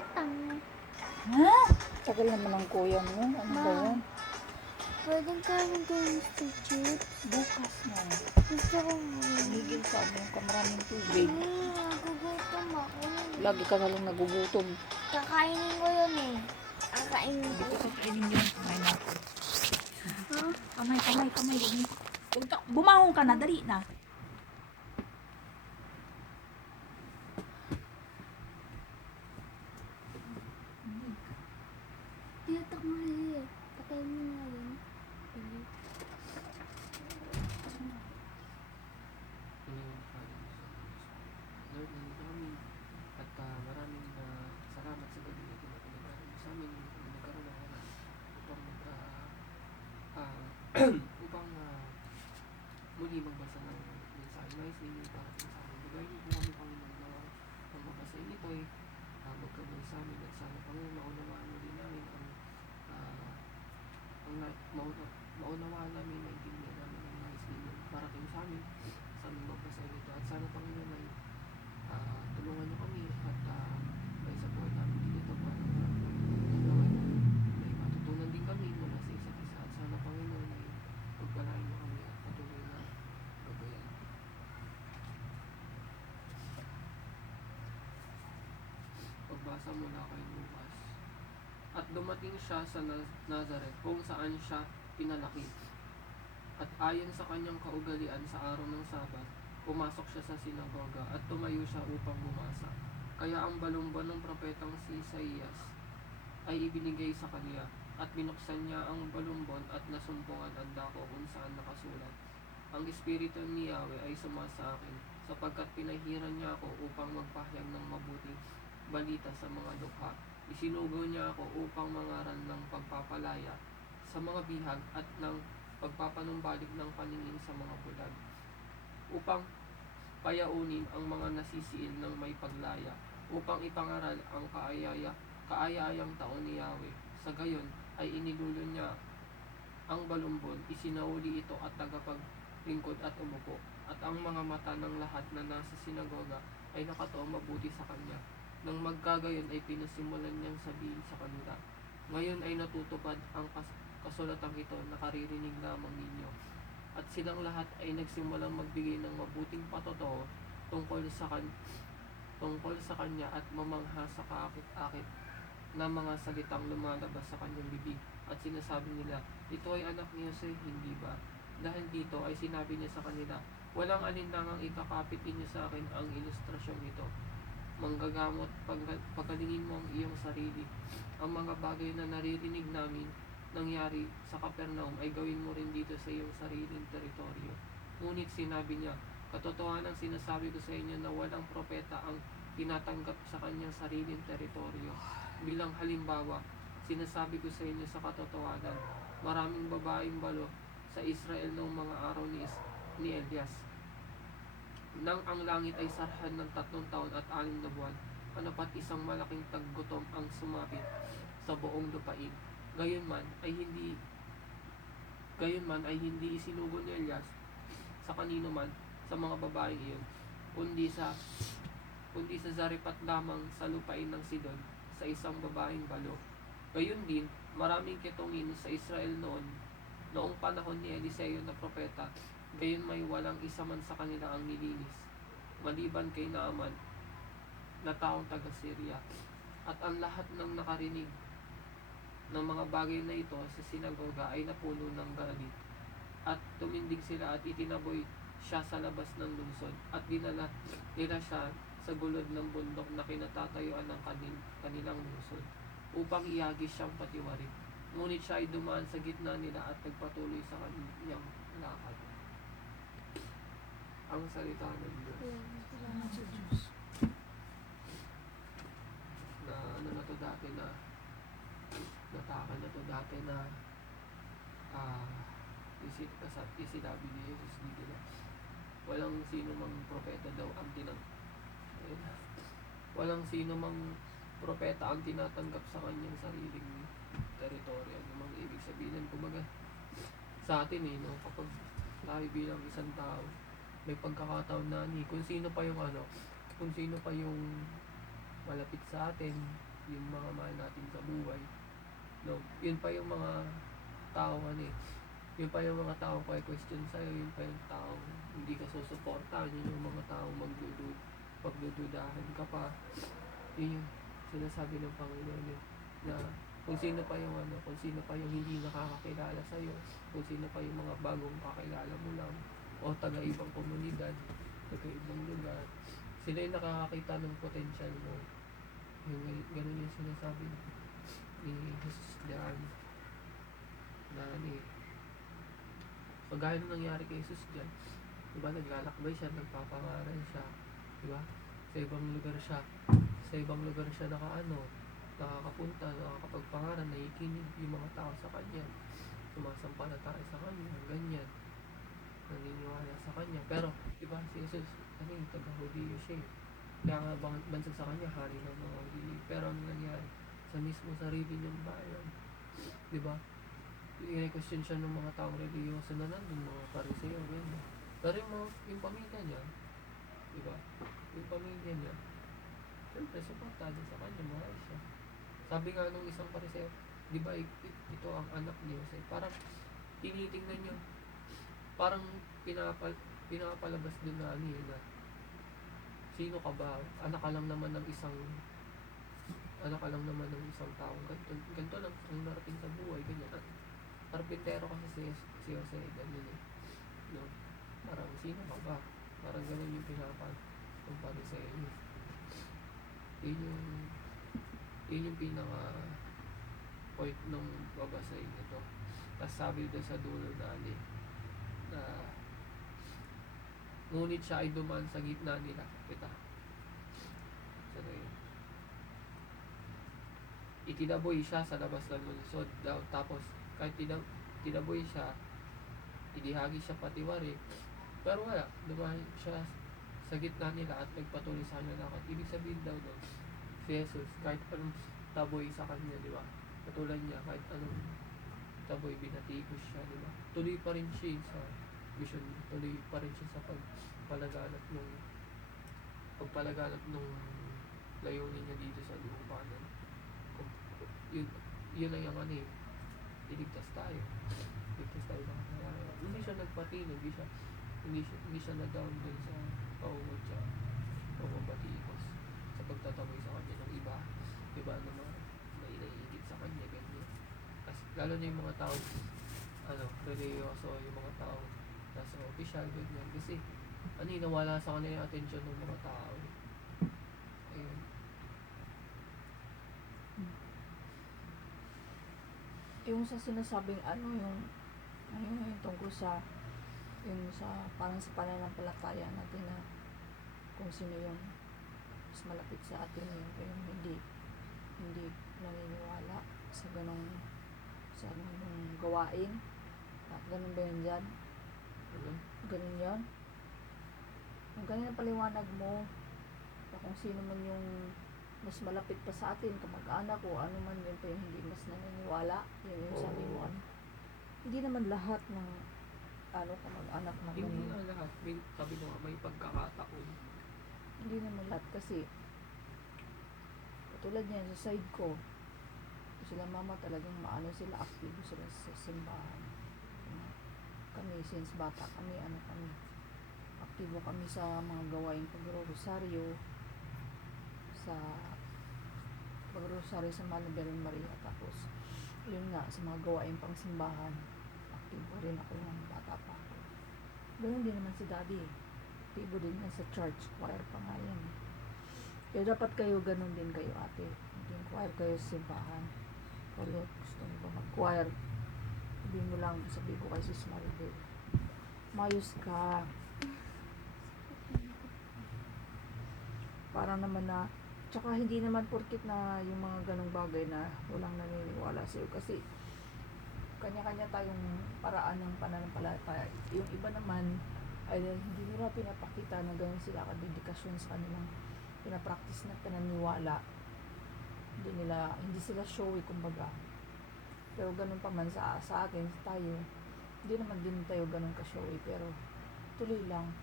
Ha? Tagal naman ng kuya mo. Ano ba yan? Pwedeng kanin kayo Mr. Chips. Bukas na. Gusto ko Tumigil ka. Mayroon ka maraming tubig. nagugutom ako. Lagi ka na lang nagugutom. Kakainin ko yun eh. Kakainin Hindi ko. ko kakainin yun. Kamay na. Ha? Kamay. Bumangon ka na. Dali na. Tiyatak mo rin. Patay mo nga yun. Lord, nandito kami at maraming salamat sa gabi na pinagkaroon mo sa amin nagkaroon ng oras upang upang muli magbasa ng mensahe. Nais ninyo parating sa amin. Bigay niyo po kami, Panginoon, na ang mabasa ito ay magkamay sa amin at sana, Panginoon, maunawaan mo din namin maunawaan namin, maintindihan namin ang nais ninyo parating sa amin sa aming magbasa ito. At sana, Panginoon, ay tulungan niyo kami at may support namin dito para may matutunan din kami mula sa isa't isa. At sana, Panginoon, ay pagpalain mo kami at patuloy na gabayan. Pagbasa mula kay Lucas. At dumating siya sa Nazareth kung saan siya pinalaki. At ayon sa kanyang kaugalian sa araw ng Sabat, pumasok siya sa sinagoga at tumayo siya upang bumasa. Kaya ang balumban ng propetang si Isaías ay ibinigay sa kanya, at binuksan niya ang balumbon at nasumpungan ang dako kung saan nakasulat, "Ang Espiritu ni Yahweh ay sumasa akin, sapagkat pinahiran niya ako upang magpahayag ng mabuting balita sa mga dukha. Isinugo niya ako upang mangaral ng pagpapalaya sa mga bihag at ng pagpapanumbalik ng paningin sa mga bulag, upang payaunin ang mga nasisiil ng may paglaya, upang ipangaral ang kaaya-ayang taon ni Yahweh. Sa gayon ay inilulo niya ang balumbon, isinauli ito at tagapaglingkod at umupo, at ang mga mata ng lahat na nasa sinagoga ay nakatuon mabuti sa kanya. Nang magkagayon ay pinasimulan niyang sabihin sa kanila, "Ngayon ay natutupad ang kasulatang ito, nakaririnig lamang ninyo." At silang lahat ay nagsimulang magbigay ng mabuting patotoo tungkol sa kanya at mamangha sa kaakit-akit na mga salitang lumalabas sa kanyang bibig. At sinasabi nila, "Ito ay anak ni Jose, hindi ba?" Dahil dito ay sinabi niya sa kanila, "Walang alinlangang ikakapit ninyo sa akin ang ilustrasyong ito. Manggagamot, pagalingin mo ang iyong sarili. Ang mga bagay na naririnig namin nangyari sa Capernaum ay gawin mo rin dito sa iyong sariling teritoryo." Ngunit sinabi niya, "Katotohanan sinasabi ko sa inyo na walang propeta ang tinatanggap sa kanyang sariling teritoryo. Bilang halimbawa, sinasabi ko sa inyo sa katotohanan, maraming babaeng balo sa Israel noong mga araw ni Elias, nang ang langit ay sarahan ng 3 taon at 6 na buwan, panapat isang malaking taggutom ang sumapit sa buong lupain. Gayunman ay hindi isinugo ni Elias sa kanino man sa mga babaeng iyon, kundi sa Zarephath lamang sa lupain ng Sidon, sa isang babaeng balo. Gayon din, maraming kitungin sa Israel noong panahon ni Eliseo na propeta, gayon may walang isa man sa kanila ang nilinis, maliban kay Naaman na taong taga Syria. At ang lahat ng nakarinig ng mga bagay na ito sa sinagoga ay napuno ng galit, at tumindig sila at itinaboy siya sa labas ng lungsod, at dinala nila siya sa gulod ng bundok na kinatatayuan ng kanilang lungsod, upang iagis siyang patiwarik. Ngunit siya ay dumaan sa gitna nila at nagpatuloy sa kanyang lakad. Ang salita ng Diyos. Salamat sa Diyos. Na dati na nataka na to dati na isinabi ni Jesus dito na walang sino mang propeta daw ang walang sino mang propeta ang tinatanggap sa kanyang sariling teritoryo. Ano mang ibig sabihin, kumbaga sa atin no, kapag tayo bilang isang tao, may pagkakataon na kung sino pa yung malapit sa atin, yung mga mahal natin sa buhay. No? Yun pa yung mga tao yun pa yung mga taong question sa'yo, yun pa yung taong hindi ka susuportahan, yun yung mga taong pagdududahan ka pa. Yun yung sinasabi ng Panginoon na kung sino pa yung kung sino pa yung hindi nakakakilala sa'yo, kung sino pa yung mga bagong kakilala mo lang, o taga-ibang komunidad, taga-ibang lugar, sila yung nakakakita ng potential mo. Yung ganun yung sinasabi ni Jesus diyan na kagaya nung nangyari kay Jesus diyan, diba, naglalakbay siya, nagpapangaral siya, diba, sa ibang lugar siya nakakapunta, nakakapagpangaral, nakikinig yung mga tao sa kanya, sumasampalataya sa kanya, ganyan, naniniwala sa kanya. Pero diba, si Jesus taga-Hudiyo siya, kaya nga bansag sa kanya, hari ng mga Hudiyo. Pero ano nangyari sa mismo sarili niyang bayan, diba, i-question siya ng mga taong reliyoso na nandun, mga Pariseo, ganyan. Pero yung pamilya niya, diba, yung pamilya niya, siyempre suportado sa kanya, mahal siya. Sabi nga nung isang Pariseo, diba, ito ang anak ni Jose, parang tinitingnan niya, parang pinapalabas din na na sino ka ba, anak ka lang naman ng isang taong ganito lang ang narating sa buhay, ganyan. Karpintero kasi si Jose, ganyan no? Parang sino ka ba? Parang ganun yung pinapakumpara sa inyo. Yun yung pinaka point nung babasahin nito. Tapos sabi doon sa dulo na ngunit siya ay dumaan sa gitna nila. Kita. So, yun. Itinaboy siya sa labas ng lungsod daw. Tapos, kahit tinaboy siya, idihagi siya patiwari. Pero wala, dumaan siya sa gitna nila at nagpatuloy sa kanya lakad. Ibig sabihin daw doon, si Jesus, kahit anong taboy sa kanya, di ba? Katulad niya, kahit anong taboy, binatikos siya, di ba? Tuloy pa rin siya sa vision, tuloy pa rin siya sa pagpalaganap nung layunin niya dito sa lupa na yun ay ang iligtas tayo sa kasalanan. Hindi siya nagpatino, hindi siya na-down dun sa pangungutya o mabatikos sa pagtataboy sa kanya ng iba na mga naiigit sa kanya, ganyan. Kasi lalo na yung mga tao religyoso, yung mga tao nasa official, ganyan, kasi nawala sa kanila yung atensyon ng mga tao. Ayun. Yung sa sinasabing yung tungkol sa parang sa pananampalataya natin na kung sino yung mas malapit sa atin, yung hindi naniniwala sa ganong gawain. Ganun ba yun dyan? Ganun yun? Yung ganyan paliwanag mo na kung sino man yung mas malapit pa sa atin, kamag-anak o ano man, yun pa yung hindi mas naniniwala. Yun yung sabi mo, hindi naman lahat ng kamag-anak na hindi na lahat, sabi mo may pagkakataon. Hindi naman lahat kasi katulad niyan sa side ko, sila mama talagang sila, aktibo sila sa simbahan. Kami since bata kami, aktibo kami sa mga gawain pag-rosaryo, sa Mahal na Birhen Maria. Tapos yun nga, sa mga gawain pang simbahan, aktibo rin ako ng bata pa ako. Ganun din naman si daddy, aktibo din yan sa church, choir pa nga yan. Kaya dapat kayo ganun din kayo, ate, maging choir kayo sa simbahan. Kaya gusto mo ba mag-choir, hindi mo lang sabi ko kay Sis Maribel, mayos ka, para naman tsaka hindi naman porkit na yung mga ganong bagay na walang naniniwala sa'yo, kasi kanya-kanya tayong paraan ng pananampalataya. Yung iba naman ay hindi nila pinapakita na gano'n sila kadedikasyon sa kanilang pinapractice na pananiwala. Hindi sila showy, kumbaga. Pero ganun pa man sa atin, tayo, hindi naman din tayo ganun ka-showy, pero tuloy lang.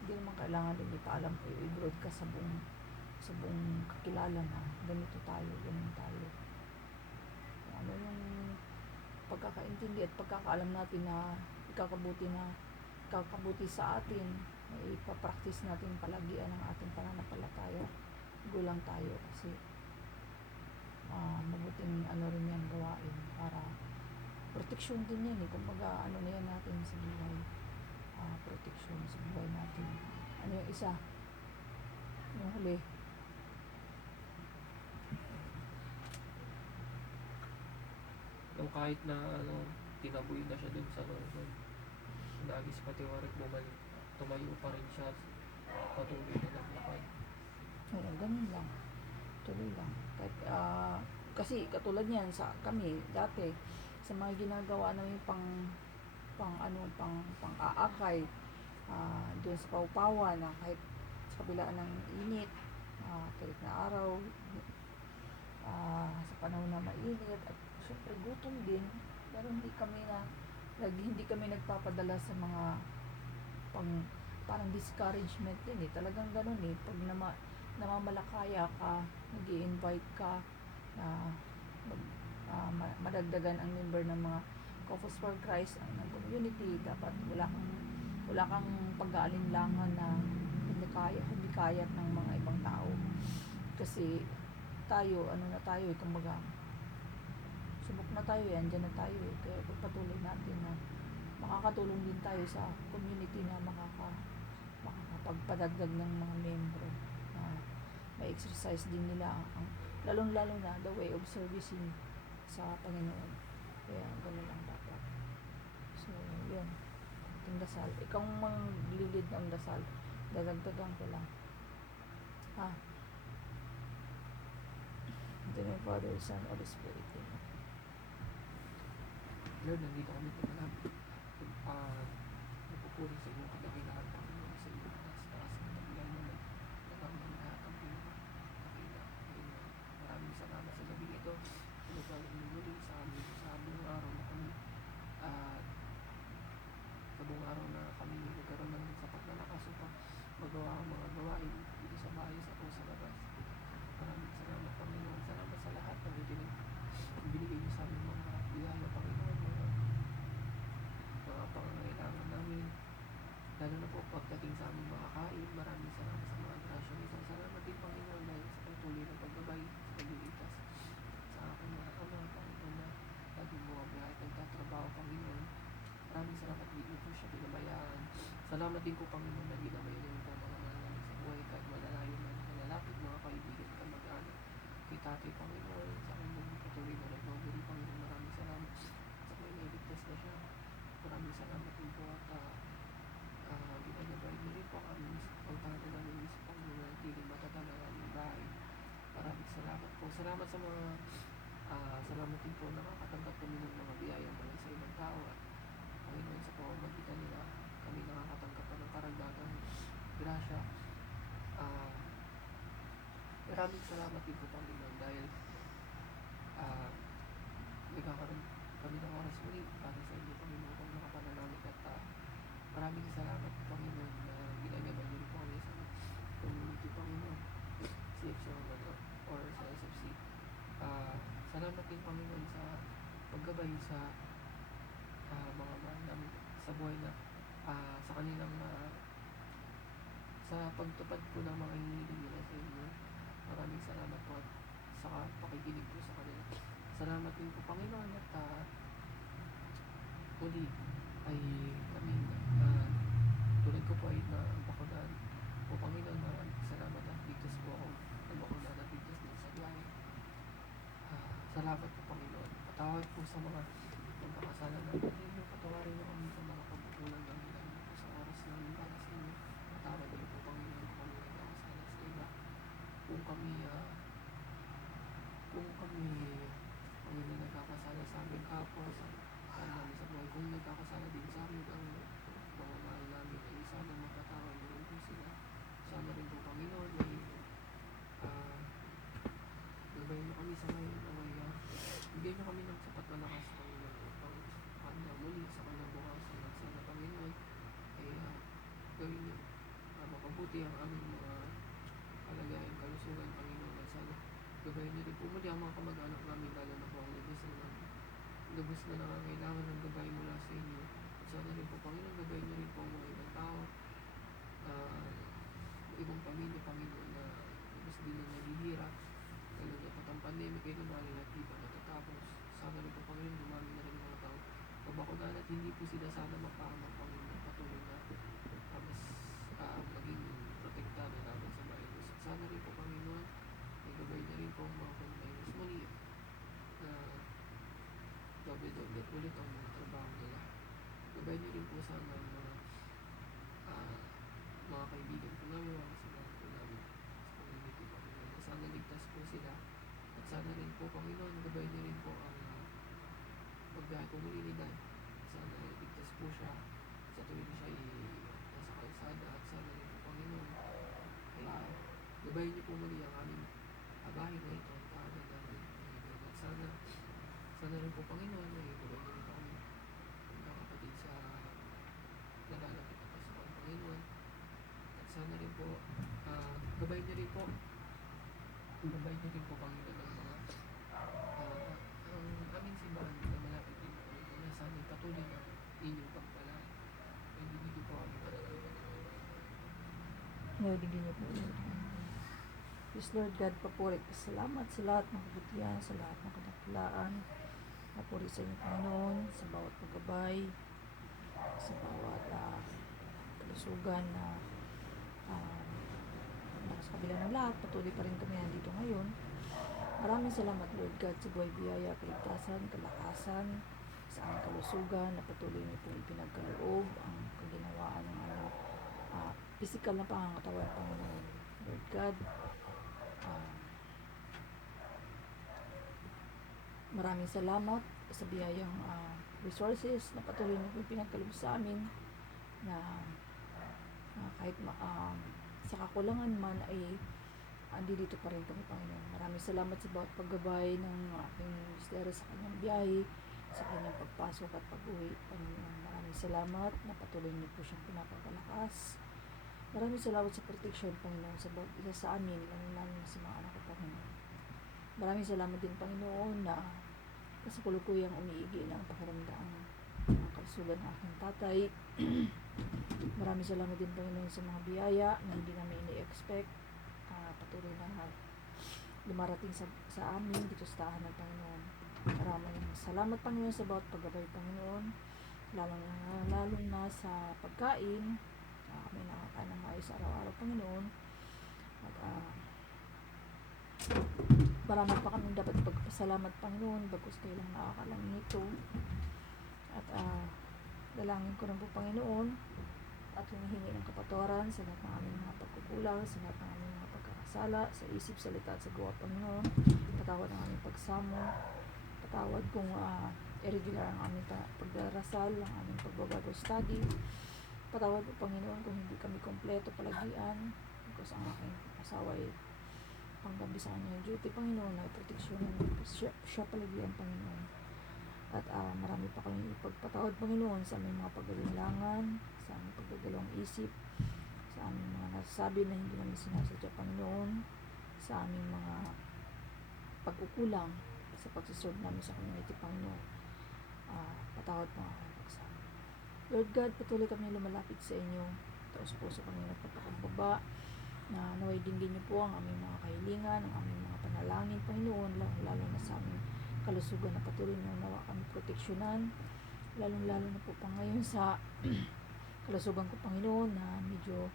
Hindi naman kailangan din ipaalam, i-broadcast sa buong sa buong kakilala na ganito tayo, ganun tayo. Kung ano yung pagkakaintindi at pagkakaalam natin na ikakabuti sa atin, na ipapractice natin palagian ang ating pananampalataya. Gulang tayo kasi mabuting rin yan gawain para proteksyon din yan kumbaga na yan natin sa buhay, proteksyon sa buhay natin. Ano yung isa? Yung huli? Yung kahit na tinaboy na siya dun sa nagis patiwarik bumalik, tumayo pa rin siya, patuloy na naglakad. Ganun lang. Tuloy lang. Kahit, kasi katulad niyan sa kami dati sa mga ginagawa namin pang aakay doon sa Paupawan na kahit sa kabila ng init, tirik na araw, sa panahon na mainit at syempre gutom din, pero hindi kami nagpapadala sa mga parang discouragement din talagang ganun pag namamalakaya ka, nag-i-invite ka na madagdagan ang member ng mga Couples for Christ ng community, dapat wala kang pag-aalinlangan na hindi kaya ng mga ibang tao, kasi tayo kumbaga subok na tayo, andyan na tayo kaya pagpatuloy natin na makakatulong din tayo sa community na makakapagpadagdag ng mga membro na may exercise din nila lalong-lalo na the way of servicing sa Panginoon. Kaya gano'n lang dapat. So, yun. Ating dasal. Ikaw maglilid ng dasal. Dadagdagan ko lang. In the name of Father, Son, Holy Spirit. Amen. Lord, nandito kami pagkalam. Napupuri sa iyong kadakilaan, Panginoon, sa iyong taas ng kapilan mo na nagamang lahat ang pinakakila. Maraming salamat sa gabi ito. Pinagaling mo muli sa amin sa buong araw na kami sa buong araw na kami nagkaroon ng sapat na lakas upang magawa ang mga gawain dito sa bahay sa sa labas. Maraming salamat, Panginoon. Salamat sa lahat ng binigay niyo sa amin mga biyaya, Panginoon, mga pangangailangan namin, lalo na po pagdating sa aming mga kain. Maraming salamat sa mga grasya niyo. Salamat din, Panginoon, dahil sa pagtuloy ng paggabay, sa pagliligtas sa aking mga ama, Panginoon, na lagi mo ang lahat nagtatrabaho, Panginoon. Maraming salamat din po siya pinabayaan. Salamat din po, Panginoon, na ginabayan niyo po mga mahal namin sa buhay, kahit malalayo man, malalapit, mga kaibigan, kamag-anak, kay Tatay, Panginoon, sa kanyang patuloy na recovery, Panginoon. Maraming salamat sa may nailigtas na siya. Maraming salamat din po at ginagabay niyo rin po kami pagtalo namin sa Panginoon na tigil matatag ang aming bahay. Maraming salamat po. Salamat sa mga salamat din po nakakatanggap kami ng mga biyaya mula sa ibang tao, at Panginoon, sa pamamagitan nila kami nakakatanggap pa ng karagdagang grasya. Maraming salamat din po, Panginoon, dahil nagkakaroon kami ng oras muli para sa inyo, Panginoon, kung nakapanalangin, at maraming salamat, Panginoon, na ginagawa niyo po kami sa community, Panginoon, CFC or sa SFC. Salamat din, Panginoon, sa paggabay sa mga mahal namin sa buhay na sa kanilang sa pagtupad po ng mga hinihiling nila sa inyo. Maraming salamat po at sa pakikinig po sa kanila. Salamat din po, Panginoon, at muli ay kami tulad ko po ay nabakunan po, Panginoon. Maraming salamat at ligtas po ako nabakunan at ligtas din sa biyahe. Salamat po, Panginoon. Patawad po sa mga pagkakasala namin sa inyo. Patawarin niyo kami sa mga pagkukulang namin, lalo po sa oras namin para sa inyo. Patawad niyo po, Panginoon, kung kami nagkakasala sa iba. Kung kami Panginoon, nagkakasala sa aming kapwa, sa namin sa buhay. Kung nagkakasala din sa amin ang mga mahal namin, ay sana mapatawad niyo rin po sila. Sana rin po, Panginoon, ay gabayan niyo kami sa ngayon na bigyan niyo kami ng sapat na lakas, Panginoon, upang handa muli sa kanyang bukasan. At sana, Panginoon, ay gawin niyo mapabuti ang aming mga kalagayan, kalusugan, Panginoon. At sana gabayan niyo rin po muli ang mga kamag-anak namin, lalo na po ang lubos na nangangailangan ng gabay mula sa inyo. At sana rin po, Panginoon, gabayan niyo rin po ang mga ibang tao, ibang pamilya, Panginoon, na lubos din na naghihirap, lalo na po ang pandemic ay lumalim at di pa natatapos. Sana rin po, Panginoon, dumami na rin ang mga tao pabakunan at hindi po sila sana mapahamak, Panginoon, patuloy na mas maging protektado laban sa virus. At sana rin po, Panginoon, ay gabay na rin po ang mga containers muli na doble-doble ulit ang mga trabaho nila. Gabay niyo rin po sana ang mga kaibigan po namin, mga kasamahan po namin sa community, Panginoon. Na sana ligtas po sila. At sana rin po, Panginoon, gabay niyo rin po ang pagbiyahe po muli ni Dan. Sana ligtas po siya sa tuwing siya ay nasa kalsada. At sana rin po, Panginoon, ay gabayin niyo po muli ang aming bahay na ito, ang tahanan namin, Panginoon. At sana rin po, Panginoon, ay gabayin niyo rin po kami mga kapatid sa nalalapit na Pasko, Panginoon. At sana rin po, gabayin niyo rin po, Panginoon, ang mga ang aming simbahan na malapit din po, Panginoon, na sana patuloy na inyong pagpalaan. Ay bibigyan po kami panalangin. Nabigyan niyo po. Yes, Lord God, papuri ka. Salamat sa lahat ng kabutihan, sa lahat ng kadakilaan. Papuri sa inyo, Panginoon, sa bawat paggabay, sa bawat kalusugan na sa kabila ng lahat, patuloy pa rin kami nandito ngayon. Maraming salamat, Lord God, sa buhay biyaya, kaligtasan, kalakasan, sa aming kalusugan, na patuloy niyo pong ipinagkaloob ang kaginawaan ng aming physical na pangangatawan, Panginoon. Lord God, maraming salamat sa biyayang resources na patuloy niyo pong pinagkaloob sa amin, na kahit sa kakulangan man ay andi dito pa rin kami, Panginoon. Maraming salamat sa bawat paggabay ng aking mister sa kanyang biyahe, sa kanyang pagpasok at pag-uwi, Panginoon. Maraming salamat na patuloy niyo po siyang pinapagalakas. Maraming salamat sa protection, Panginoon, sa bawat isa sa amin, lalo sa mga anak ko, Panginoon. Maraming salamat din, Panginoon, na kasakulukuyang umiigi ng pakiramdam ng kalusugan ng aking tatay. Maraming salamat din, Panginoon, sa mga biyaya na hindi namin ini-expect. Patuloy na dumarating sa amin dito sa tahanan, Panginoon. Maraming salamat, Panginoon, sa bawat paggabay, Panginoon, lalo na sa pagkain. Kami nakakain ng maayos araw-araw, Panginoon. At marami pa kaming dapat pagpasalamat, Panginoon, bagkus kayo lang nakakalam nito. At dalangin ko rin po, Panginoon, at humihingi ng kapatawaran sa lahat ng aming mga pagkukulang, sa lahat ng aming mga pagkakasala, sa isip, salita at sa gawa, Panginoon. Patawad ang aming pagsamo, patawad kung irregular ang aming pagdarasal, ang aming pagbabible study. Patawad po, Panginoon, kung hindi kami kompleto palagian, because ang aking asawa ay panggabi sa kanyang duty, Panginoon, ay proteksyonan siya palagian, Panginoon. At marami pa kami ipagpatawad, Panginoon, sa aming mga paggalinlangan, sa aming pagdadalawang isip, sa aming mga nasasabi na hindi namin sinasadya, Panginoon, sa aming mga pagkukulang sa pagsiserve namin sa community, Panginoon. Patawad po ang aming pagsama. Lord God, patuloy kami lumalapit sa inyo. Taos puso kami nagpapakumbaba, na naway dinggin niyo po ang aming mga kahilingan, ang aming mga panalangin, Panginoon, lalo na sa aming kalusugan, na patuloy na nawa kami proteksyonan, lalong-lalo na po pa ngayon sa kalusugan ko, Panginoon, na medyo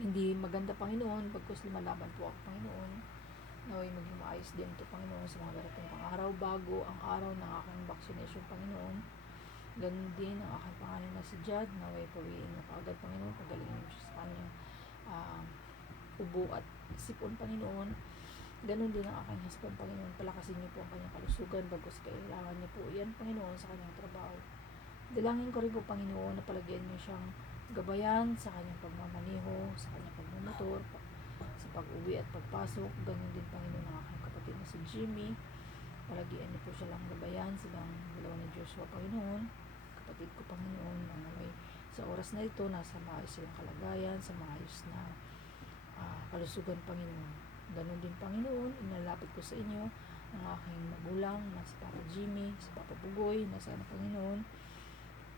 hindi maganda, Panginoon, bagkus lumalaban po ako, Panginoon. Naway maging maayos din ito, Panginoon, sa mga darating pang araw, bago ang araw ng aking vaccination, Panginoon. Ganun din ang aking pangalan na si Jad, naway pawiin mo kaagad, Panginoon, pagalingin mo siya sa kanyang ubo at sipon, Panginoon. Ganun din ang aking husband, Panginoon, palakasin niyo po ang kanyang kalusugan, bagkus kailangan niyo po iyan, Panginoon, sa kanyang trabaho. Dalangin ko rin po, Panginoon, na palagyan niyo siyang gabayan sa kanyang pagmamaneho, sa kanyang pagmumotor, sa pag-uwi at pagpasok. Ganun din, Panginoon, ang aking kapatid na si Jimmy. Palagian niyo po siya lang gabayan, silang dalawa ni Joshua, Panginoon. Kapatid ko, Panginoon, na naway sa oras na ito, nasa maayos silang kalagayan, sa maayos na kalusugan, Panginoon. Ganon din, Panginoon, inalapit ko sa inyo ang aking magulang na si Papa Jimmy, si Papa Pugoy, na sana, Panginoon,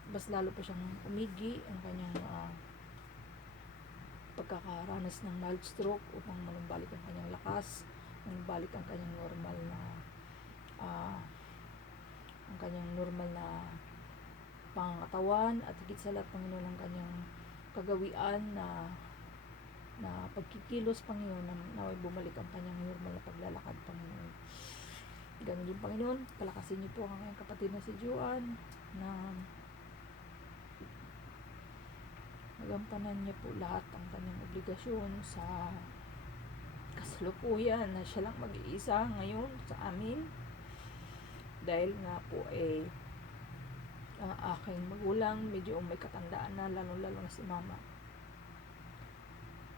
mas lalo pa siyang umigi ang kanyang pagkakaranas ng mild stroke upang manumbalik ang kanyang lakas, manumbalik ang kanyang normal na pangangatawan, at higit sa lahat, Panginoon, ang kanyang kagawian na pagkikilos, Panginoon, na naway bumalik ang kanyang normal na paglalakad, Panginoon. Ganun din, Panginoon, palakasin niyo po ang kanyang kapatid na si Joanne, na magampanan niya po lahat ang kanyang obligasyon sa kasalukuyan, na siya lang mag-iisa ngayon sa amin, dahil nga po ang aking magulang medyo may katandaan na, lalo na si Mama.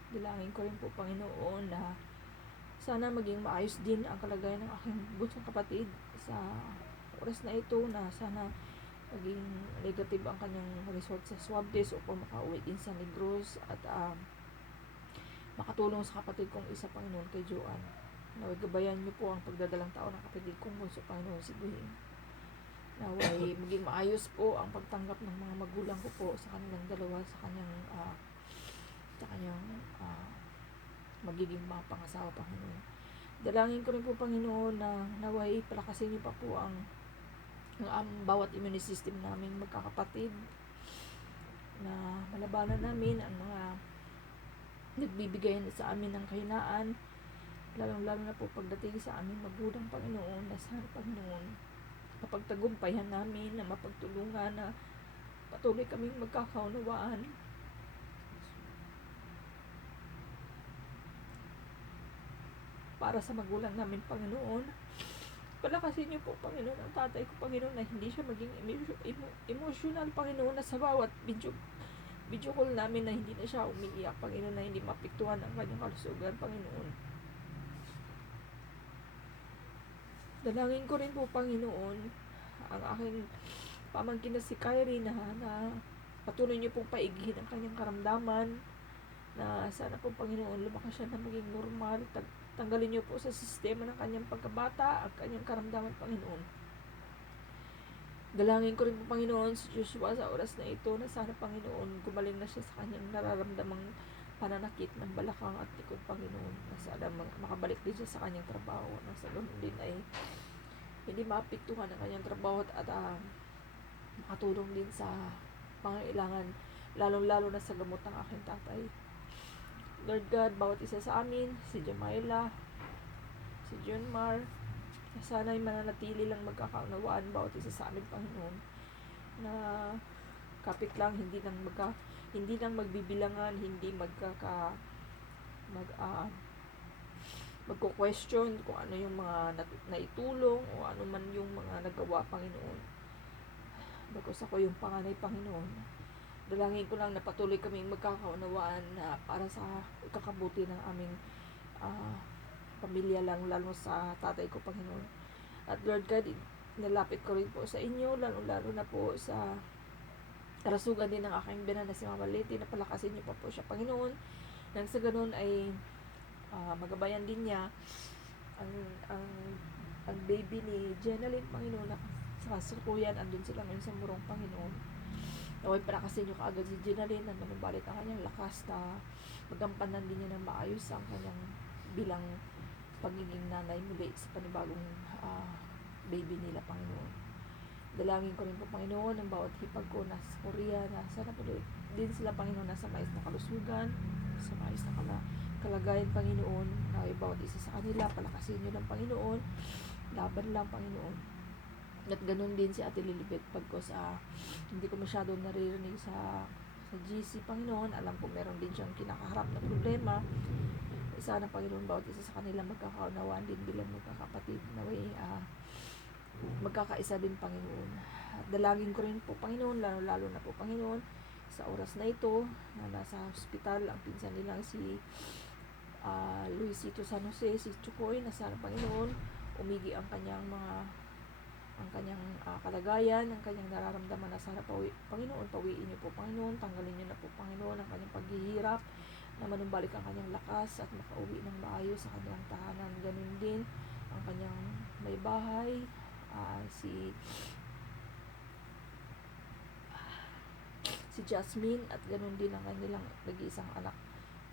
Dalangin ko rin po, Panginoon, na sana maging maayos din ang kalagayan ng aking bunsong kapatid sa oras na ito, na sana maging negative ang kanyang result sa swab test upang makauwi din sa Negros, at makatulong sa kapatid kong isa, Panginoon, kay Joanne. Naway gabayan niyo po ang pagdadalang taon ng kapatid kong bunso, Panginoon, si Buhing. Naway maging maayos po ang pagtanggap ng mga magulang ko po sa kanilang dalawa, sa kanyang magiging mga pangasawa, Panginoon. Dalangin ko rin po, Panginoon, na naway palakasin niyo pa po ang bawat immune system namin magkakapatid, na malabanan namin ang mga nagbibigay sa amin ng kahinaan, lalong-lalo na po pagdating sa aming magulang, Panginoon, na sana, Panginoon, mapagtagumpayan namin, na mapagtulungan, na patuloy kaming magkakaunawaan para sa magulang namin, Panginoon. Palakasin niyo po, Panginoon, ang tatay ko, Panginoon, na hindi siya maging emotional, Panginoon, na sa bawat video call namin na hindi na siya umiiyak, Panginoon, na hindi mapiktuhan ang kanyang kalusugan, Panginoon. Dalangin ko rin po, Panginoon, ang aking pamangkin na si Kyrie, na patuloy niyo pong paigihin ang kanyang karamdaman, na sana po, Panginoon, lumakas siya na maging normal. Tanggalin niyo po sa sistema ng kanyang pagkabata ang kanyang karamdaman, Panginoon. Dalangin ko rin po, Panginoon, si Joshua sa oras na ito, na sana, Panginoon, gumaling na siya sa kanyang nararamdamang pananakit ng balakang at likod, Panginoon, na sana makabalik din siya sa kanyang trabaho, na sa ganun din ay hindi maapektuhan ang kanyang trabaho, at makatulong din sa pangailangan, lalong-lalo na sa gamot ng aking tatay. Lord God, bawat isa sa amin, si Jamaila, si Junmar, sana ay mananatili lang magkakaunawaan bawat isa sa amin, Panginoon, na kapit lang, hindi lang magbibilangan, hindi magko-question kung ano yung mga naitulong o ano man yung mga nagawa, Panginoon. Bagos ako yung panganay, Panginoon. Dalangin ko lang na patuloy kaming magkakaunawaan na para sa ikakabuti ng aming pamilya lang, lalo sa tatay ko, Panginoon. At Lord God, nalapit ko rin po sa inyo, lalo na po sa karasugan din ng aking binan na si Mama Leti, na palakasin niyo pa po siya, Panginoon, nang sa ganun ay magabayan din niya ang baby ni Jenaline, Panginoon, na sa kasalukuyan andun sila ngayon sa murong, Panginoon. Naway palakasin niyo kaagad si Jenaline, na manumbalik ang kanyang lakas, na magampanan din niya ng maayos ang kanyang bilang pagiging nanay muli sa panibagong baby nila, Panginoon. Dalangin ko rin po, Panginoon, ang bawat hipag ko na sa Korea, na sana po din sila, Panginoon, nasa maayos na kalusugan, sa maayos na kalagayan, Panginoon, na bawat isa sa kanila, palakasin niyo lang, Panginoon, laban lang, Panginoon. At ganun din si Ate Lilibet, pagkos hindi ko masyado naririnig sa GC, Panginoon. Alam ko meron din siyang kinakaharap na problema. Sana, Panginoon, bawat isa sa kanila magkakaunawaan din bilang magkakapatid, naway magkakaisa din, Panginoon. At dalangin ko rin po, Panginoon, lalo na po, Panginoon, sa oras na ito, na nasa hospital ang pinsan nilang si Luisito San Jose, si Chukoy, na sana, Panginoon, umigi ang kanyang kalagayan, ang kanyang nararamdaman, na sana Panginoon, pawiin niyo po, Panginoon, tanggalin niyo na po, Panginoon, ang kanyang paghihirap, na manumbalik ang kanyang lakas at makauwi ng maayos sa kanyang tahanan. Ganun din ang kanyang may bahay, si Jasmine, at ganun din ang kanilang nag-iisang anak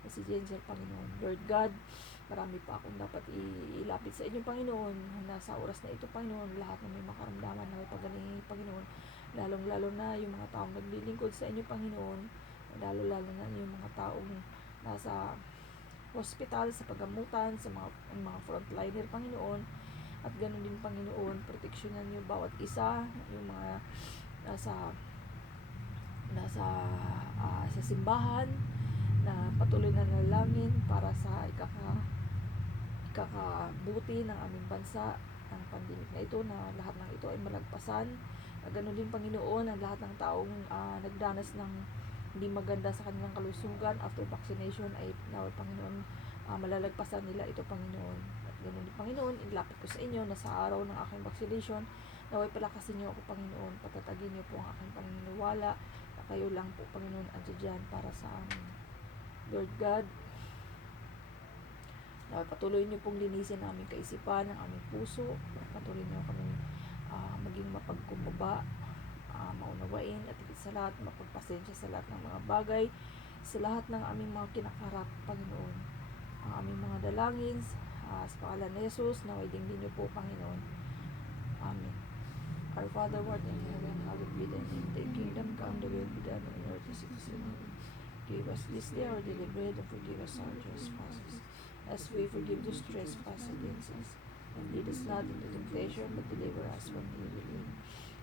na si Jensen, Panginoon. Lord God, marami pa akong dapat ilapit sa inyo, Panginoon. Nasa oras na ito, Panginoon, lahat ng may makaramdaman na may pagaling, Panginoon, lalong-lalo na yung mga taong naglilingkod sa inyo, Panginoon, lalo-lalo na yung mga taong nasa hospital, sa paggamutan, sa mga frontliner, Panginoon, at ganun din, Panginoon, proteksyonan niyo bawat isa, yung mga nasa sa simbahan, na patuloy na nalangin para sa ikakabuti ng aming bansa, ng pandemic na ito, na lahat ng ito ay malagpasan. Ganun din, Panginoon, ang lahat ng taong nagdanas ng hindi maganda sa kanilang kalusugan after vaccination ay naway, Panginoon, malalagpasan nila ito, Panginoon. At ganun din, Panginoon, inilapit ko sa inyo na sa araw ng aking vaccination, naway palakasin niyo ako, Panginoon, patatagin niyo po ang aking paniniwala na kayo lang po, Panginoon, andyan para sa amin. Lord God, patuloy niyo pong linisin ang aming kaisipan, ang aming puso, patuloy niyo kami maging mapagkumbaba, maunawain, at higit sa lahat, mapagpasensya sa lahat ng mga bagay, sa lahat ng aming mga kinakarap, Panginoon. Ang aming mga dalangin, sa pangalan ni Jesus, naway dinggin niyo po, Panginoon. Amen. Our Father, who art in heaven, hallowed be thy name. Thy kingdom come, thy will be done on earth as it is in heaven. Give us this day our daily bread, and forgive us our trespasses, as we forgive those trespass against us. And lead us not into temptation, but deliver us from evil.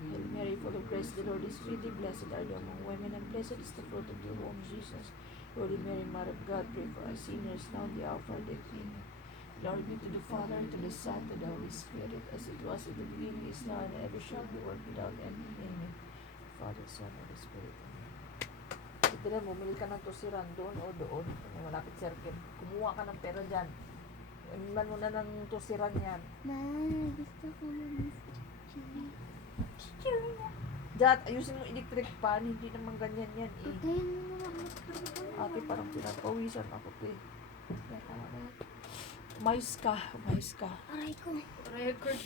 Hail Mary, full of grace, the Lord is with thee. Blessed are thou among women, and blessed is the fruit of your womb, Jesus. Holy Mary, Mother of God, pray for us sinners, now and the hour of our death. Amen. Glory be to the Father, to the Son, to the Holy Spirit, as it was in the beginning, is now, and ever shall be, world without end. Amen. Father, Son, Holy Spirit. Amen. Ito na, bumili ka ng tusiran doon o doon. Malapit circle. Kumuha ka ng pera dyan. Iman mo na ng tusiran yan. Ma, gusto ko mag-stitcher. Dad, ayusin mo electric pan. Hindi naman ganyan yan eh. Patayin mo na lang. Ate, parang pinapawisan ako eh. Umayos ka. Aray ko. Record